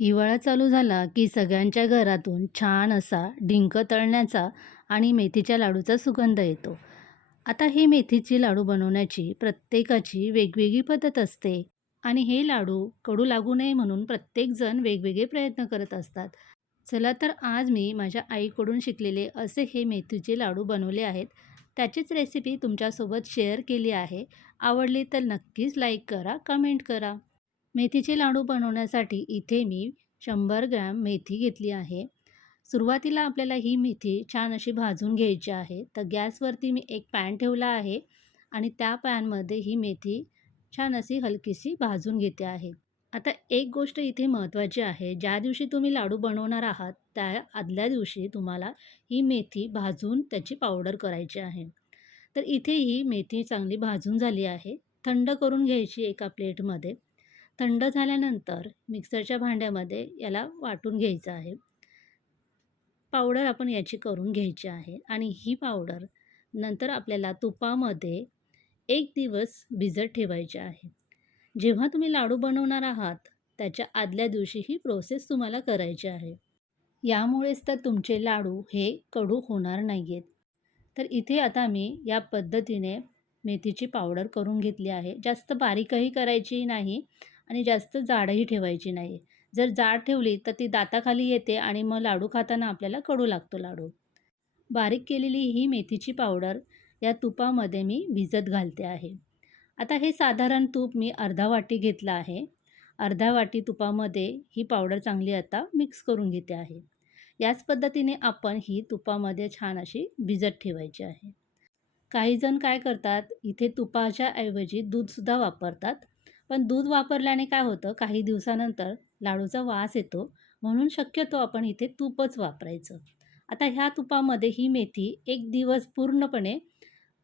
हिवाळा चालू झाला की सगळ्यांच्या घरातून छान असा डिंक तळण्याचा आणि मेथीच्या लाडूचा सुगंध येतो. आता हे मेथीचे लाडू बनवण्याची प्रत्येकाची वेगवेगळी पद्धत असते आणि हे लाडू कडू लागू नये म्हणून प्रत्येकजण वेगवेगळे प्रयत्न करत असतात. चला तर आज मी माझ्या आईकडून शिकलेले असे हे मेथीचे लाडू बनवले आहेत. त्याचीच रेसिपी तुमच्यासोबत शेअर केली आहे. आवडली तर नक्कीच लाईक करा कमेंट करा. मेथीचे लाडू बनवण्यासाठी इथे मी शंभर ग्रॅम मेथी घेतली आहे. सुरुवातीला आपल्याला ही मेथी छान अशी भाजून घ्यायची आहे. तर गॅसवरती मी एक पॅन ठेवला आहे आणि त्या पॅनमध्ये ही मेथी छान अशी हलकीशी भाजून घेते आहे. आता एक गोष्ट इथे महत्त्वाची आहे. ज्या दिवशी तुम्ही लाडू बनवणार आहात त्या आदल्या दिवशी तुम्हाला ही मेथी भाजून त्याची पावडर करायची आहे. तर इथे ही मेथी चांगली भाजून झाली आहे. थंड करून घ्यायची एका प्लेटमध्ये. थंड झाल्यानंतर मिक्सरच्या भांड्यामध्ये याला वाटून घ्यायचं आहे. पावडर आपण याची करून घ्यायची आहे आणि ही पावडर नंतर आपल्याला तुपामध्ये एक दिवस भिजत ठेवायची आहे. जेव्हा तुम्ही लाडू बनवणार आहात त्याच्या आदल्या दिवशी ही प्रोसेस तुम्हाला करायची आहे. यामुळेच तर तुमचे लाडू हे कडू होणार नाही आहेत तर इथे आता मी या पद्धतीने मेथीची पावडर करून घेतली आहे. जास्त बारीकही करायची नाही. आणि जास्त जाडही ठेवायची नाही. जर जाड ठेवली तर ती दाताखाली येते आणि मग लाडू खाताना आपल्याला कडू लागतो लाडू. बारीक केलेली ही मेथीची पावडर या तुपामध्ये मी भिजत घालते आहे. आता हे साधारण तूप मी अर्धा वाटी घेतलं आहे. अर्धा वाटी तुपामध्ये ही पावडर चांगली आता मिक्स करून घेते आहे. याच पद्धतीने आपण ही तुपामध्ये छान अशी भिजत ठेवायची आहे. काही जण काय करतात इथे तुपाच्या ऐवजी दूधसुद्धा वापरतात. पण दूध वापरल्याने काय होतं? काही दिवसानंतर लाडूचा वास येतो. म्हणून शक्यतो आपण इथे तूपच वापरायचं. आता ह्या तुपामध्ये ही मेथी एक दिवस पूर्णपणे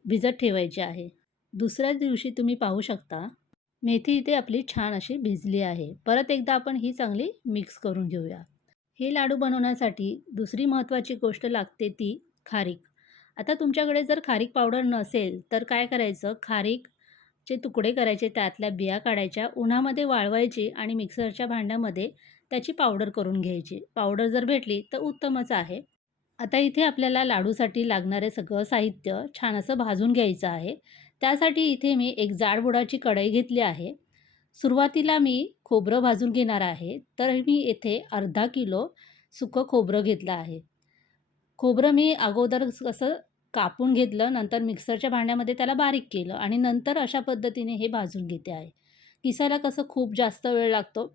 भिजत ठेवायची आहे. दुसऱ्या दिवशी तुम्ही पाहू शकता मेथी इथे आपली छान अशी भिजली आहे. परत एकदा आपण ही चांगली मिक्स करून घेऊया. हे लाडू बनवण्यासाठी दुसरी महत्त्वाची गोष्ट लागते ती खारीक. आता तुमच्याकडे जर खारीक पावडर नसेल तर काय करायचं? खारीक चे तुकडे करायचे त्यातल्या बिया काढायच्या उन्हामध्ये वाळवायची आणि मिक्सरच्या भांड्यामध्ये त्याची पावडर करून घ्यायची. पावडर जर भेटली तर उत्तमच आहे. आता इथे आपल्याला लाडूसाठी लागणारे सगळं साहित्य छान असं भाजून घ्यायचं आहे. त्यासाठी इथे मी एक जाडबुडाची कढई घेतली आहे. सुरुवातीला मी खोबरं भाजून घेणार आहे. तर मी येथे अर्धा किलो सुकं खोबरं घेतलं आहे. खोबरं मी अगोदर कसं कापून घेतलं नंतर मिक्सरच्या भांड्यामध्ये त्याला बारीक केलं आणि नंतर अशा पद्धतीने हे भाजून घेते आहे किसायला कसं खूप जास्त वेळ लागतो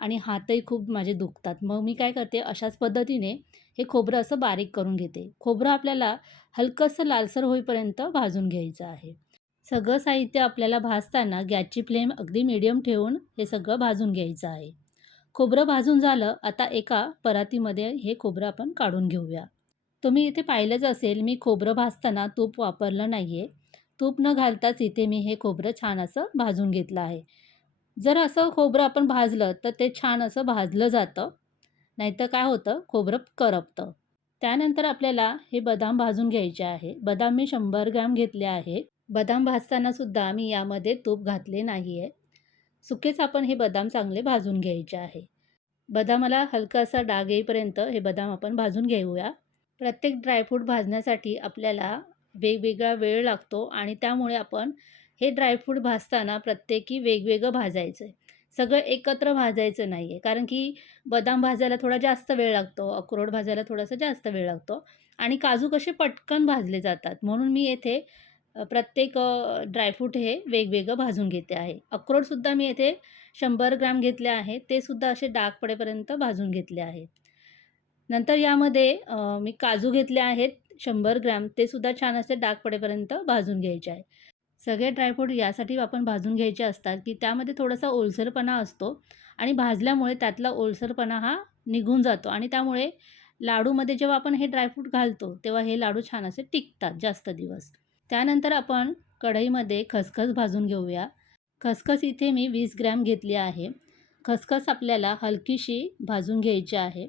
आणि हातही खूप माझे दुखतात. मग मी काय करते अशाच पद्धतीने हे खोबरं असं बारीक करून घेते. खोबरं आपल्याला हलकंसं लालसर होईपर्यंत भाजून घ्यायचं आहे. सगळं साहित्य आपल्याला भाजताना गॅसची फ्लेम अगदी मिडियम ठेवून हे सगळं भाजून घ्यायचं आहे. खोबरं भाजून झालं आता एका परातीमध्ये हे खोबरं आपण काढून घेऊया. तुम्ही इथे पाहिलंच असेल मी खोबरं भाजताना तूप वापरलं नाही आहे तूप न घालताच इथे मी हे खोबरं छान असं भाजून घेतलं आहे. जर असं खोबरं आपण भाजलं तर ते छान असं भाजलं जातं. नाहीतर काय होतं? खोबरं करपतं. त्यानंतर आपल्याला हे बदाम भाजून घ्यायचे आहे. बदाम मी शंभर ग्रॅम घेतले आहे. बदाम भाजतानासुद्धा मी यामध्ये तूप घातले नाही आहे सुकेच आपण हे बदाम चांगले भाजून घ्यायचे आहे. बदामाला हलकं असा डाग येईपर्यंत हे बदाम आपण भाजून घेऊया. प्रत्येक ड्रायफ्रूट भाजण्यासाठी आपल्याला वेगवेगळा वेळ लागतो आणि त्यामुळे आपण हे ड्रायफ्रूट भाजताना प्रत्येकी वेगवेगळं भाजायचं आहे सगळं एकत्र भाजायचं नाही आहे कारण की बदाम भाजायला थोडा जास्त वेळ लागतो अक्रोड भाजायला थोडासा जास्त वेळ लागतो आणि काजू कसे पटकन भाजले जातात. म्हणून मी येथे प्रत्येक ड्रायफ्रूट हे वेगवेगळं भाजून घेते आहे. अक्रोडसुद्धा मी येथे शंभर ग्राम घेतले आहे. ते सुद्धा असे डाग पडेपर्यंत भाजून घेतले आहेत नंतर यामध्ये मी काजू घेतले आहेत शंभर ग्रॅम. ते सुद्धा छान असे डाग पडेपर्यंत भाजून घ्यायचे आहे. सगळे ड्रायफ्रूट यासाठी आपण भाजून घ्यायचे असतात की त्यामध्ये थोडासा ओलसरपणा असतो आणि भाजल्यामुळे त्यातला ओलसरपणा हा निघून जातो आणि त्यामुळे लाडूमध्ये जेव्हा आपण हे ड्रायफ्रूट घालतो तेव्हा हे लाडू छान असे टिकतात जास्त दिवस. त्यानंतर आपण कढईमध्ये खसखस भाजून घेऊया. खसखस इथे मी वीस ग्रॅम घेतली आहे. खसखस आपल्याला हलकीशी भाजून घ्यायची आहे.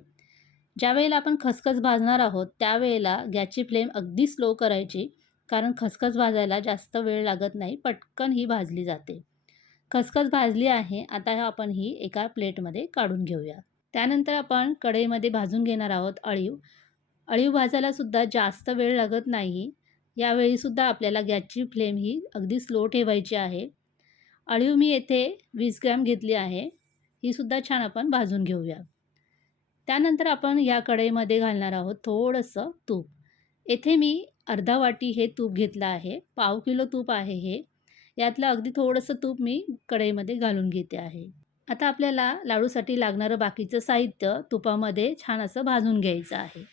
ज्यावेळेला आपण खसखस भाजणार आहोत त्यावेळेला गॅसची फ्लेम अगदी स्लो करायची कारण खसखस भाजायला जास्त वेळ लागत नाही पटकन ही भाजली जाते. खसखस भाजली आहे आता आपण ही एका प्लेटमध्ये काढून घेऊया. त्यानंतर आपण कढईमध्ये भाजून घेणार आहोत अळीव. अळीव भाजायलासुद्धा जास्त वेळ लागत नाही. यावेळीसुद्धा आपल्याला गॅसची फ्लेम ही अगदी स्लो ठेवायची आहे. अळीव मी येथे वीस ग्रॅम घेतली आहे. ही सुद्धा छान आपण भाजून घेऊया. त्यानंतर आपण या कढईमध्ये घालणार आहोत थोडंसं तूप. येथे मी अर्धा वाटी हे तूप घेतलं आहे. पाव किलो तूप आहे हे. यातलं अगदी थोडंसं तूप मी कढईमध्ये घालून घेते आहे. आता आपल्याला लाडूसाठी लागणारं बाकीचं साहित्य तुपामध्ये छान असं भाजून घ्यायचं आहे.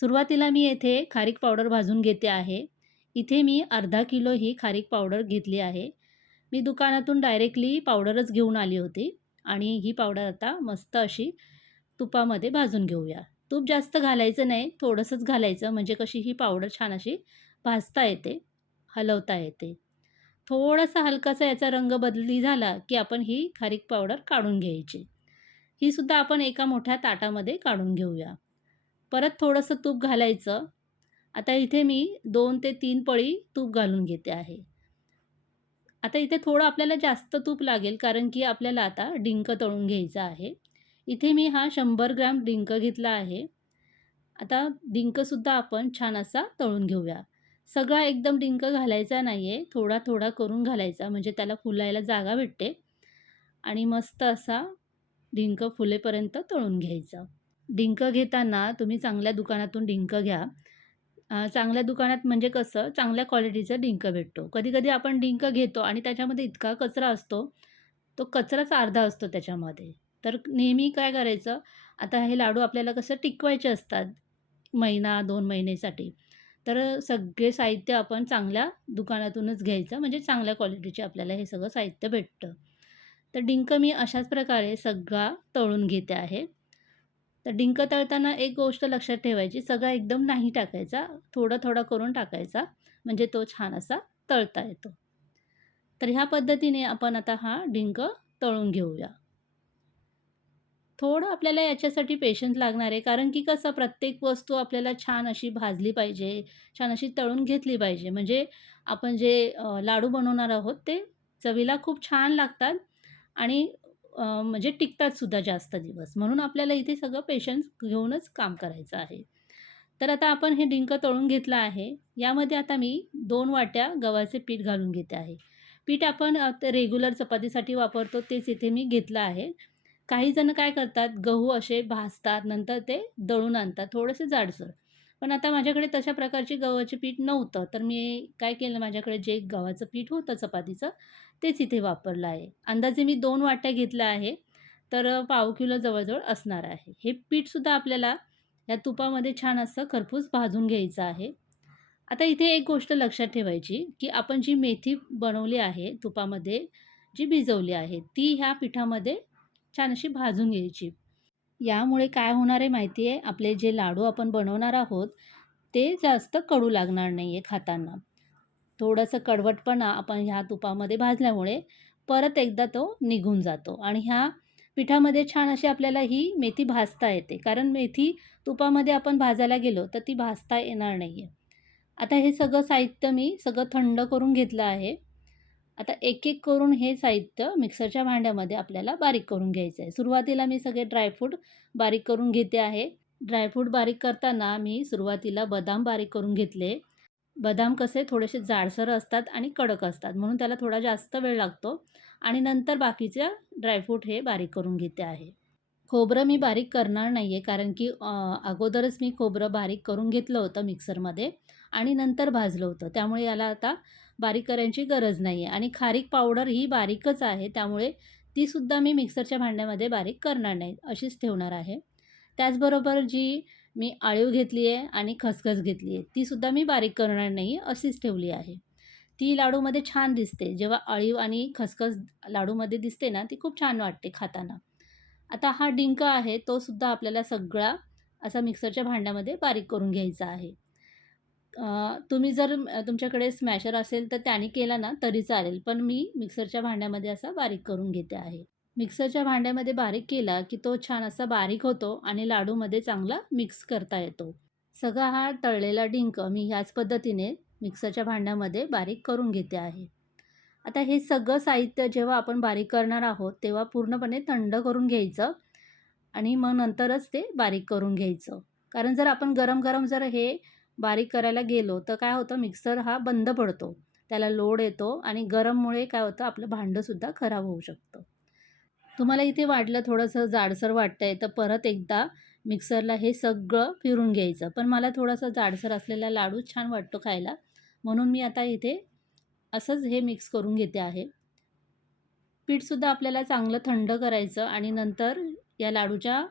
सुरुवातीला मी येथे खारीक पावडर भाजून घेते आहे. इथे मी अर्धा किलो ही खारीक पावडर घेतली आहे. मी दुकानातून डायरेक्टली पावडरच घेऊन आली होती आणि ही पावडर आता मस्त अशी तुपामध्ये भाजून घेऊया. तूप जास्त घालायचं नाही थोडंसंच घालायचं म्हणजे कशी ही पावडर छान अशी भाजता येते हलवता येते. थोडासा हलकासा याचा रंग बदली झाला की आपण ही खारीक पावडर काढून घ्यायची. ही सुद्धा आपण एका मोठ्या ताटामध्ये काढून घेऊया. परत थोडंसं तूप घालायचं. आता इथे मी दोन ते तीन पळी तूप घालून घेते आहे. आता इथे थोडं आपल्याला जास्त तूप लागेल कारण की आपल्याला आता डिंक तळून घ्यायचं आहे. इथे मी हा शंभर ग्रॅम डिंक घेतला आहे. आता डिंकसुद्धा आपण छान असा तळून घेऊया. सगळा एकदम डिंक घालायचा नाही आहे थोडा थोडा करून घालायचा म्हणजे त्याला फुलायला जागा भेटते. आणि मस्त असा डिंक फुलेपर्यंत तळून घ्यायचा. डिंक घेताना तुम्ही चांगल्या दुकानातून डिंक घ्या. चांगल्या दुकानात म्हणजे कसं? चांगल्या क्वालिटीचं डिंक भेटतो. कधीकधी आपण डिंक घेतो आणि त्याच्यामध्ये इतका कचरा असतो तो कचराच अर्धा असतो त्याच्यामध्ये. तर नेहमी काय करायचं आता हे लाडू आपल्याला कसं टिकवायचे असतात महिना दोन महिन्यासाठी तर सगळे साहित्य आपण चांगल्या दुकानातूनच घ्यायचं म्हणजे चांगल्या क्वालिटीचे आपल्याला हे सगळं साहित्य भेटतं. तर डिंक मी अशाच प्रकारे सगळा तळून घेते आहे. तर डिंक तळताना एक गोष्ट लक्षात ठेवायची सगळा एकदम नाही टाकायचा थोडं थोडं करून टाकायचा म्हणजे तो छान असा तळता येतो. तर ह्या पद्धतीने आपण आता हा डिंक तळून घेऊया. थोडं आपल्याला याच्यासाठी पेशन्स लागणार आहे. कारण की कसं प्रत्येक वस्तू आपल्याला छान अशी भाजली पाहिजे छान अशी तळून घेतली पाहिजे. म्हणजे आपण जे लाडू बनवणार आहोत ते चवीला खूप छान लागतात आणि म्हणजे टिकतात सुद्धा जास्त दिवस. म्हणून आपल्याला इथे सगळं पेशन्स घेऊनच काम करायचं आहे. तर आता आपण हे डिंक तळून घेतलं आहे. यामध्ये आता मी दोन वाट्या गव्हाचे पीठ घालून घेते आहे. पीठ आपण रेग्युलर चपातीसाठी वापरतो तेच इथे मी घेतलं आहे. काही जण काय करतात गहू असे भाजतात नंतर ते दळून आणतात थोडेसे जाडसर. पण आता माझ्याकडे तशा प्रकारची गव्हाचे पीठ नव्हतं तर मी काय केलं माझ्याकडे जे गव्हाचं पीठ होतं चपातीचं तेच इथे वापरलं आहे. अंदाजे मी दोन वाट्या घेतल्या आहे तर पाव किलो जवळजवळ असणार आहे. हे पीठसुद्धा आपल्याला या तुपामध्ये छान असं खरपूस भाजून घ्यायचं आहे. आता इथे एक गोष्ट लक्षात ठेवायची की आपण जी मेथी बनवली आहे तुपामध्ये जी भिजवली आहे ती ह्या पिठामध्ये छान अशी भाजून घ्यायची. यामुळे काय होणार आहे माहिती आहे? आपले जे लाडू आपण बनवणार आहोत ते जास्त कडू लागणार नाही आहे खाताना. थोडंसं कडवटपणा आपण ह्या तुपामध्ये भाजल्यामुळे परत एकदा तो निघून जातो आणि ह्या पिठामध्ये छान अशी आपल्याला ही मेथी भाजता येते. कारण मेथी तुपामध्ये आपण भाजायला गेलो तर ती भाजता येणार नाही आहे आता हे सगळं साहित्य मी सगळं थंड करून घेतलं आहे. आता एक एक करून हे साहित्य मिक्सरच्या भांड्यामध्ये आपल्याला बारीक करून घ्यायचं आहे सुरुवातीला मी सगळे ड्रायफ्रूट बारीक करून घेते आहे. ड्रायफ्रूट बारीक करताना मी सुरुवातीला बदाम बारीक करून घेतले. बदाम कसे थोडेसे जाडसर असतात आणि कडक असतात म्हणून त्याला थोडा जास्त वेळ लागतो. आणि नंतर बाकीच्या ड्रायफ्रूट हे बारीक करून घेते आहे. खोबरं मी बारीक करणार नाही आहे कारण की अगोदरच मी खोबरं बारीक करून घेतलं होतं मिक्सरमध्ये आणि नंतर भाजलं होतं. त्यामुळे याला आता बारीक करायची गरज नाही आहे आणि खारीक पावडर ही बारीकच आहे त्यामुळे तीसुद्धा मी मिक्सरच्या भांड्यामध्ये बारीक करणार नाही अशीच ठेवणार आहे. त्याचबरोबर जी मी आळीव घेतली आहे आणि खसखस घेतली आहे तीसुद्धा मी बारीक करणार नाही अशीच ठेवली आहे. ती लाडूमध्ये छान दिसते. जेव्हा अळीव आणि खसखस लाडूमध्ये दिसते ना ती खूप छान वाटते खाताना. आता हा डिंक आहे तो सुद्धा आपल्याला सगळा असा मिक्सरच्या भांड्यामध्ये बारीक करून घ्यायचा आहे. तुम्ही जर तुमच्याकडे स्मॅशर असेल तर त्याने केला ना तरी चालेल. पण मी मिक्सरच्या भांड्यामध्ये असा बारीक करून घेते आहे. मिक्सरच्या भांड्यामध्ये बारीक केला की तो छान असा बारीक होतो आणि लाडूमध्ये चांगला मिक्स करता येतो. सगळा हा तळलेला डिंक मी ह्याच पद्धतीने मिक्सरच्या भांड्यामध्ये बारीक करून घेते आहे. आता हे सगळं साहित्य जेव्हा आपण बारीक करणार आहोत तेव्हा पूर्णपणे थंड करून घ्यायचं आणि मग नंतरच ते बारीक करून घ्यायचं. कारण जर आपण गरम गरम जर हे बारीक करायला गेलो तर काय होतं मिक्सर हा बंद पडतो. त्याला लोड येतो आणि गरममुळे काय होतं आपलं भांडंसुद्धा खराब होऊ शकतं. तुम्हाला इथे वाटलं थोडंसं जाडसर वाटतं आहे तर परत एकदा मिक्सरला हे सगळं फिरून घ्यायचं. पण मला थोडंसं जाडसर असलेला लाडू छान वाटतो खायला. म्हणून मी आता इथे असंच हे मिक्स करून घेते आहे. पीठसुद्धा आपल्याला चांगलं थंड करायचं आणि नंतर या लाडूच्या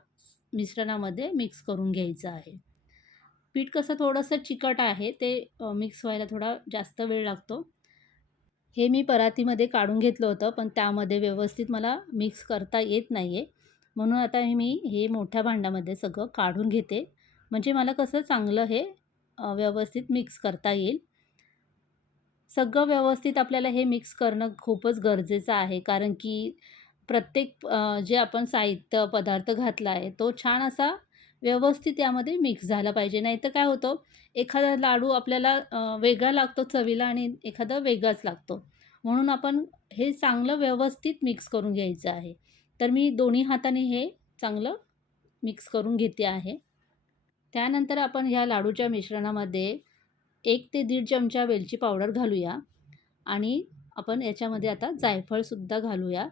मिश्रणामध्ये मिक्स करून घ्यायचं आहे. पीठ कसं थोडंसं चिकट आहे ते मिक्स व्हायला थोडा जास्त वेळ लागतो. हे मी परातीमध्ये काढून घेतलं होतं पण त्यामध्ये व्यवस्थित मला मिक्स करता येत नाही आहे म्हणून आता मी हे मोठ्या भांड्यामध्ये सगळं काढून घेते. म्हणजे मला कसं चांगलं हे व्यवस्थित मिक्स करता येईल. सगळं व्यवस्थित आपल्याला हे मिक्स करणं खूपच गरजेचं आहे कारण की प्रत्येक जे आपण साहित्य पदार्थ घातला आहे तो छान असा व्यवस्थित यामध्ये मिक्स झाला पाहिजे. नाही तर काय होतं एखादा लाडू आपल्याला वेगळा लागतो चवीला आणि एखादा वेगळाच लागतो. म्हणून आपण हे चांगलं व्यवस्थित मिक्स करून घ्यायचं आहे. तर मी दोन्ही हाताने हे चांगलं मिक्स करून घेते आहे. त्यानंतर आपण ह्या लाडूच्या मिश्रणामध्ये एक ते दीड चमचा वेलची पावडर घालूया आणि आपण याच्यामध्ये आता जायफळसुद्धा घालूया.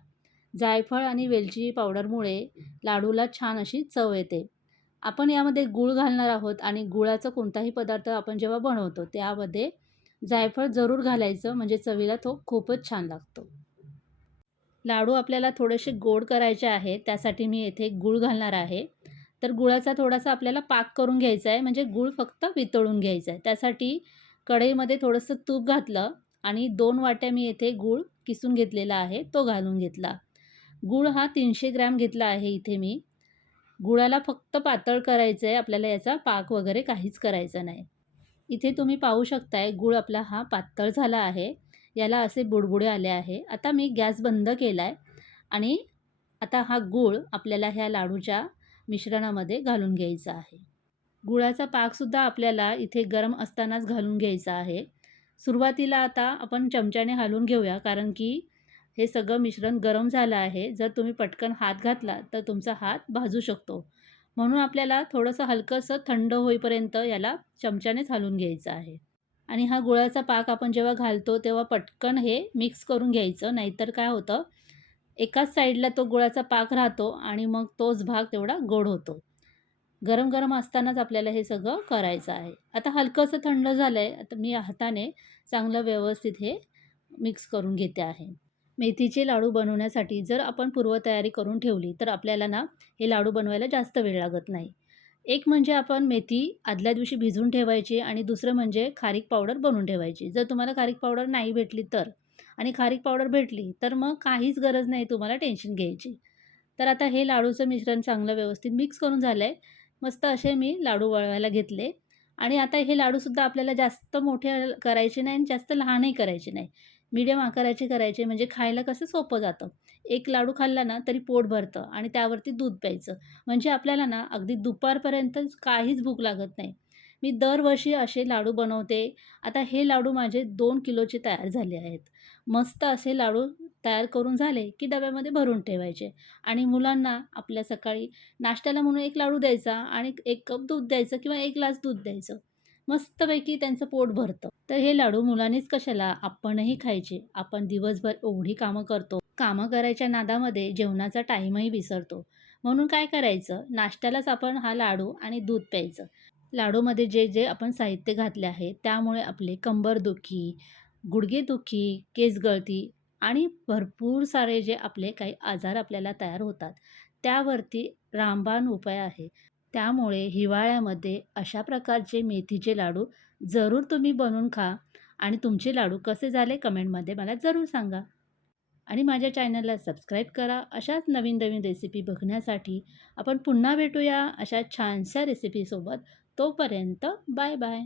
जायफळ आणि वेलची पावडरमुळे लाडूला छान अशी चव येते. आपण यामध्ये गूळ घालणार आहोत आणि गुळाचा कोणताही पदार्थ आपण जेव्हा बनवतो त्यामध्ये जायफळ जरूर घालायचं म्हणजे चवीला तो खूपच छान लागतो. लाडू आपल्याला थोडेसे गोड करायचे आहे त्यासाठी मी येथे गूळ घालणार आहे. तर गुळाचा थोडासा आपल्याला पाक करून घ्यायचा आहे म्हणजे गूळ फक्त वितळून घ्यायचा आहे. त्यासाठी कढईमध्ये थोडंसं तूप घातलं आणि दोन वाट्या मी येथे गूळ किसून घेतलेला आहे तो घालून घेतला. गूळ हा तीनशे ग्रॅम घेतला आहे इथे मी. गुळाला फक्त पातळ करायचं आहे आपल्याला याचा पाक वगैरे काहीच करायचं नाही. इथे तुम्ही पाहू शकताय गूळ आपला हा पातळ झाला आहे. याला असे बुडबुडे आले आहे. आता मी गॅस बंद केला आहे आणि आता हा गूळ आपल्याला ह्या लाडूच्या मिश्रणामध्ये घालून घ्यायचा आहे. गुळाचा पाकसुद्धा आपल्याला इथे गरम असतानाच घालून घ्यायचा आहे. सुरुवातीला आता आपण चमच्याने हालून घेऊया कारण की हे सगळं मिश्रण गरम झालं आहे. जर तुम्ही पटकन हात घातला तर तुमचा हात भाजू शकतो. म्हणून आपल्याला थोडंसं हलकंसं थंड होईपर्यंत याला चमच्यानेच हालून घ्यायचं आहे. आणि हा गुळाचा पाक आपण जेव्हा घालतो तेव्हा पटकन हे मिक्स करून घ्यायचं. नाहीतर काय होतं एकाच साईडला तो गुळाचा पाक राहतो आणि मग तोच भाग तेवढा गोड होतो. गरम गरम असतानाच आपल्याला हे सगळं करायचं आहे. आता हलकंसं थंड झालं आहे आता मी हाताने चांगलं व्यवस्थित हे मिक्स करून घेते आहे. मेथीचे लाडू बनवण्यासाठी जर आपण पूर्वतयारी करून ठेवली तर आपल्याला ना हे लाडू बनवायला जास्त वेळ लागत नाही. एक म्हणजे आपण मेथी आदल्या दिवशी भिजून ठेवायची आणि दुसरं म्हणजे खारीक पावडर बनवून ठेवायची. जर तुम्हाला खारीक पावडर नाही भेटली तर आणि खारीक पावडर भेटली तर मग काहीच गरज नाही तुम्हाला टेन्शन घ्यायची. तर आता हे लाडूचं मिश्रण चांगलं व्यवस्थित मिक्स करून झालं आहे मस्त असे मी लाडू वळवायला घेतले. आणि आता हे लाडूसुद्धा आपल्याला जास्त मोठे करायचे नाही आणि जास्त लहानही करायचे नाही. मीडियम आकाराचे करायचे म्हणजे खायला कसं सोपं जातं. एक लाडू खाल्ला ना तरी पोट भरतं आणि त्यावरती दूध प्यायचं. म्हणजे आपल्याला ना अगदी दुपारपर्यंत काहीच भूक लागत नाही. मी दरवर्षी असे लाडू बनवते. आता हे लाडू माझे दोन किलोचे तयार झाले आहेत. मस्त असे लाडू तयार करून झाले की डब्यामध्ये भरून ठेवायचे. आणि मुलांना आपल्या सकाळी नाश्त्याला म्हणून एक लाडू द्यायचा आणि एक कप दूध द्यायचं किंवा एक ग्लास दूध द्यायचं. मस्तपैकी त्यांचं पोट भरतं. तर हे लाडू मुलांनीच कशाला? आपणही खायचे. आपण दिवसभर एवढी कामं करतो. कामं करायच्या नादामध्ये जेवणाचा टाईमही विसरतो. म्हणून काय करायचं? नाश्त्यालाच आपण हा लाडू आणि दूध प्यायचं. लाडूमध्ये जे जे आपण साहित्य घातले आहे त्यामुळे आपले कंबरदुखी गुडघेदुखी केसगळती आणि भरपूर सारे जे आपले काही आजार आपल्याला तयार होतात त्यावरती रामबाण उपाय आहे. त्यामुळे हिवाळ्यामध्ये अशा प्रकारचे मेथीचे लाडू जरूर तुम्ही बनवून खा. आणि तुमचे लाडू कसे झाले कमेंटमध्ये मला जरूर सांगा. आणि माझ्या चॅनलला सबस्क्राईब करा. अशाच नवीन नवीन रेसिपी बघण्यासाठी आपण पुन्हा भेटूया अशा छानशा रेसिपीसोबत. तोपर्यंत बाय बाय.